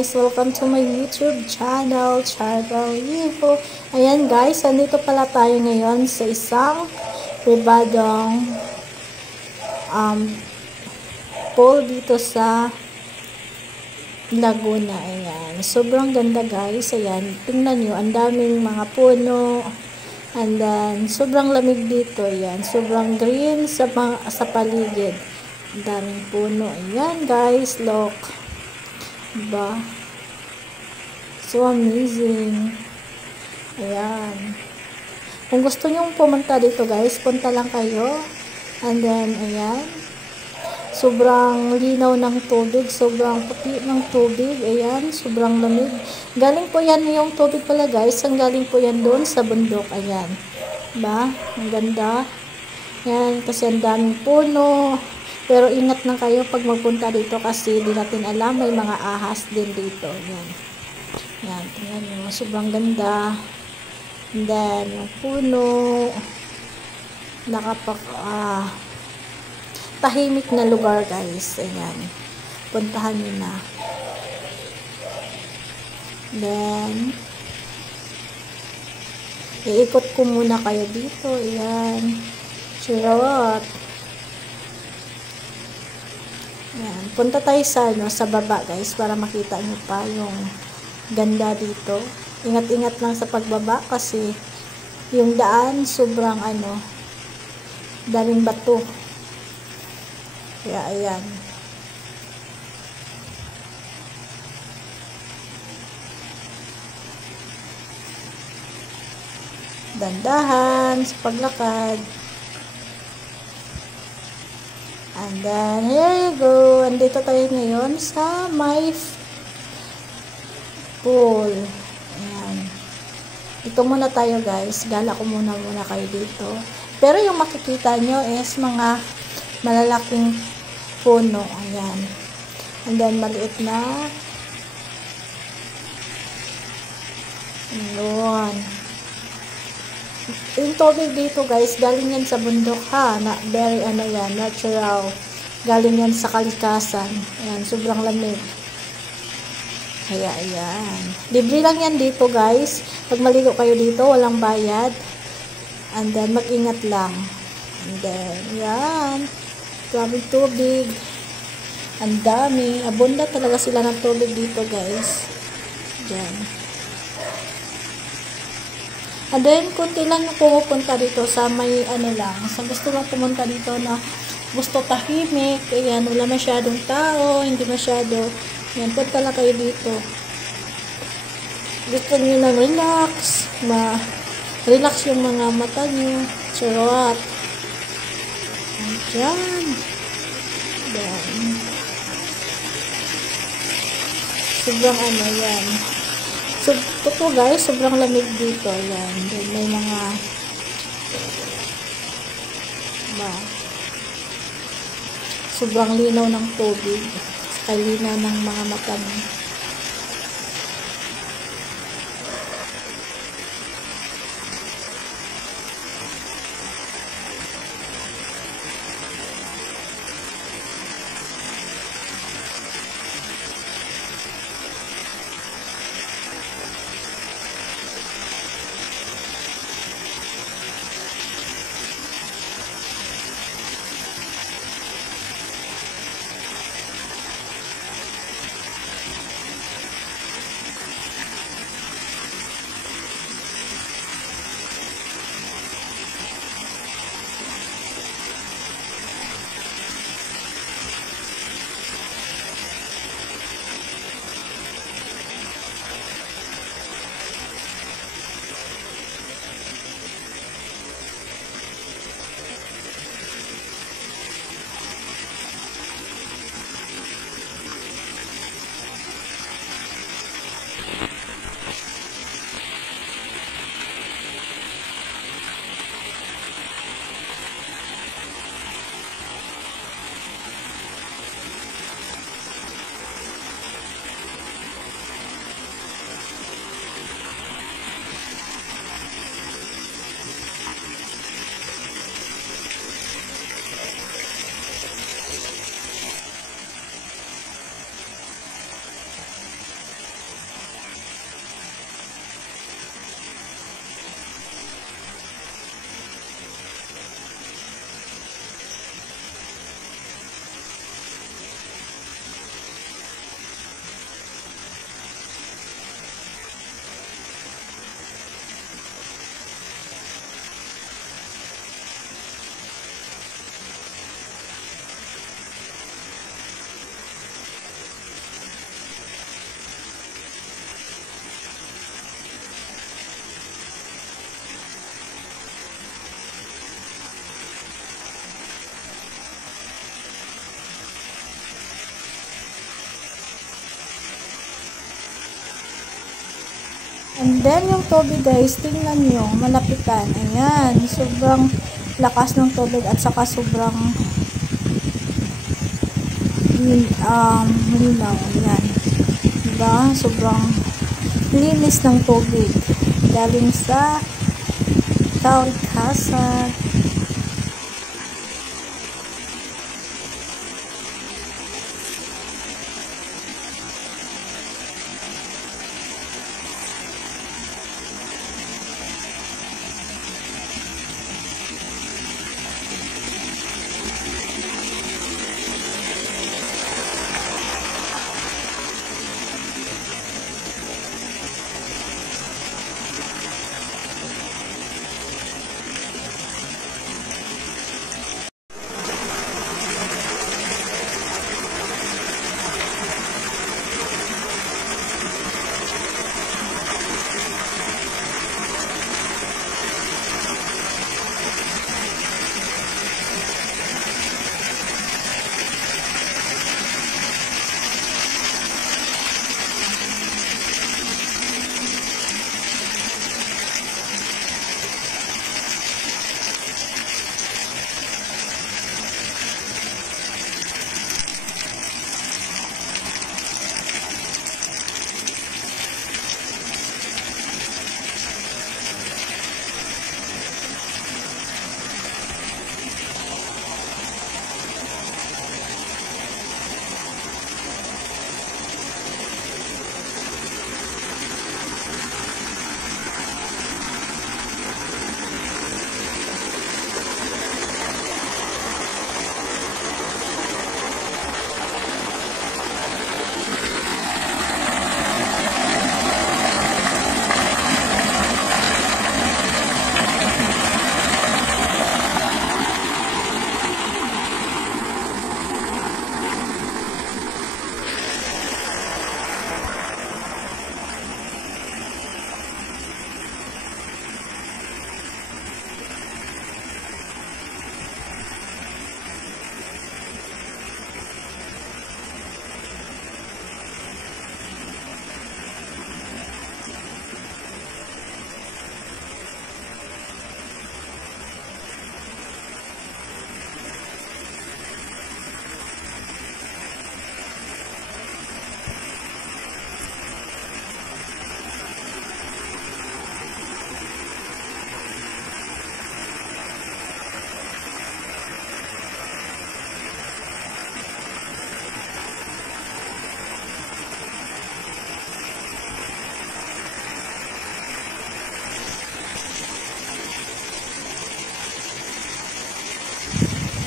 guys! Welcome to my YouTube channel, Charbel Evo. Ayan guys, andito pala tayo ngayon sa isang pribadong pool dito sa Laguna. Ayan, sobrang ganda guys. Ayan, tingnan nyo, ang daming mga puno. And then, sobrang lamig dito. Ayan, sobrang green sa paligid. Ang daming puno. Ayan guys, look. Diba? So amazing. Ayan. Kung gusto nyong pumunta dito guys, punta lang kayo. And then, ayan. Sobrang linaw ng tubig. Sobrang puti ng tubig. Ayan. Sobrang lamig. Galing po yan yung tubig pala guys. Ang galing po yan doon sa bundok. Ayan. Diba? Ang ganda. Ayan. Kasi ang daming puno. Pero ingat lang kayo pag magpunta dito kasi di natin alam, may mga ahas din dito. Yan. Yan, tingnan nyo. Sobrang ganda. And then, yung puno. Tahimik na lugar guys. Ayan. Puntahan nyo na. Then, iikot ko muna kayo dito. Ayan. Charot. Ayan. Punta tayo sa baba guys para makita nyo pa yung ganda dito. Ingat-ingat lang sa pagbaba kasi yung daan sobrang daming bato. Kaya ayan. Dandahan sa paglakad. And then, here you go. Andito tayo ngayon sa my pool. Ayan. Dito muna tayo guys. Gala ko muna kayo dito. Pero yung makikita nyo is mga malalaking puno. Ayan. And then, maliit na. Ayan. Yung tubig dito guys, galing yan sa bundok ha, very yan, natural. Galing yan sa kalikasan. Ayan, sobrang lamig. Kaya ayan. Libre lang yan dito guys. Pag maligo kayo dito, walang bayad. And then, mag-ingat lang. And then, ayan. Daming tubig. Ang dami. Abunda talaga sila ng tubig dito guys. Ayan. And then, kunti lang yung pumupunta dito sa may sa gusto lang pumunta dito na gusto tahimik. Ayan, wala masyadong tao, hindi masyado. Ayan, punta lang kayo dito. Gusto nyo na relax, relax yung mga mata nyo. Charot. Ayan. Ayan. Sobrang yan. So, totoo guys, sobrang lamig dito. Ayan. Then, may mga sobrang linaw ng tubig. Saka linaw ng mga mata mo. And then, yung tubig guys, tingnan nyo, malapitan. Ayan, sobrang lakas ng tubig at saka sobrang malinaw. Ayan. Diba? Sobrang linis ng tubig. Galing sa kalikasan.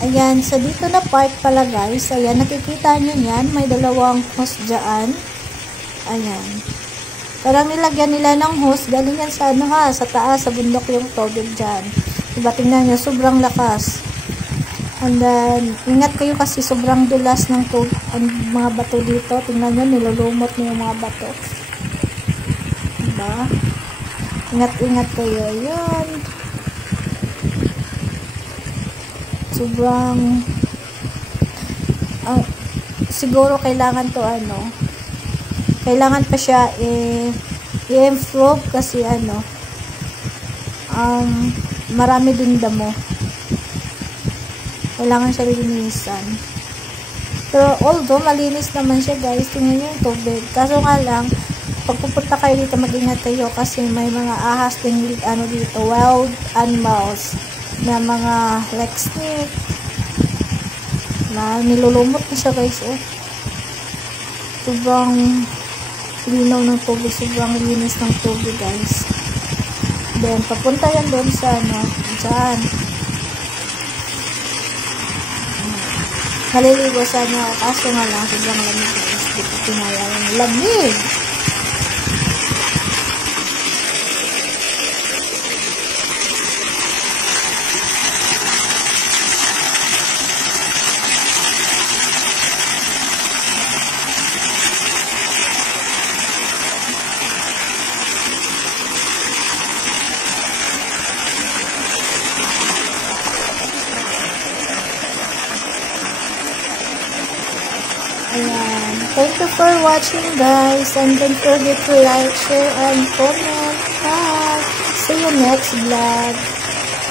Ayan, sa dito na part pala guys, ayan, nakikita nyo yan, may dalawang hose dyan. Ayan. Parang nilagyan nila ng hose, galing yan sa ano ha, sa taas, sa bundok yung tubig dyan. Diba, tingnan nyo, sobrang lakas. And then, ingat kayo kasi sobrang dulas ng ang mga bato dito. Tingnan nyo, nilulumot nyo yung mga bato. Diba? Ingat-ingat kayo. Ayan. Sobrang siguro kailangan to kailangan pa siya i-improve kasi marami din damo, kailangan siya linisan. Pero although malinis naman siya guys, tingnan nyo yung tubig, kaso nga lang pag pupunta kayo dito mag-ingat kayo kasi may mga ahas din dito, wild animals na mga like snake na nilulumot na siya guys. Sobrang linaw ng tubig, sobrang linis ng tubig guys. Then papunta yan doon sa dyan. Naliligo sana ako kaso nga lang sobrang lamig guys. Dito tinaya yung lamig. Ayan. Thank you for watching, guys. And don't forget to like, share, and comment. Bye! See you next vlog.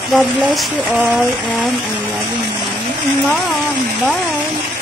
God bless you all, and I love you. Bye!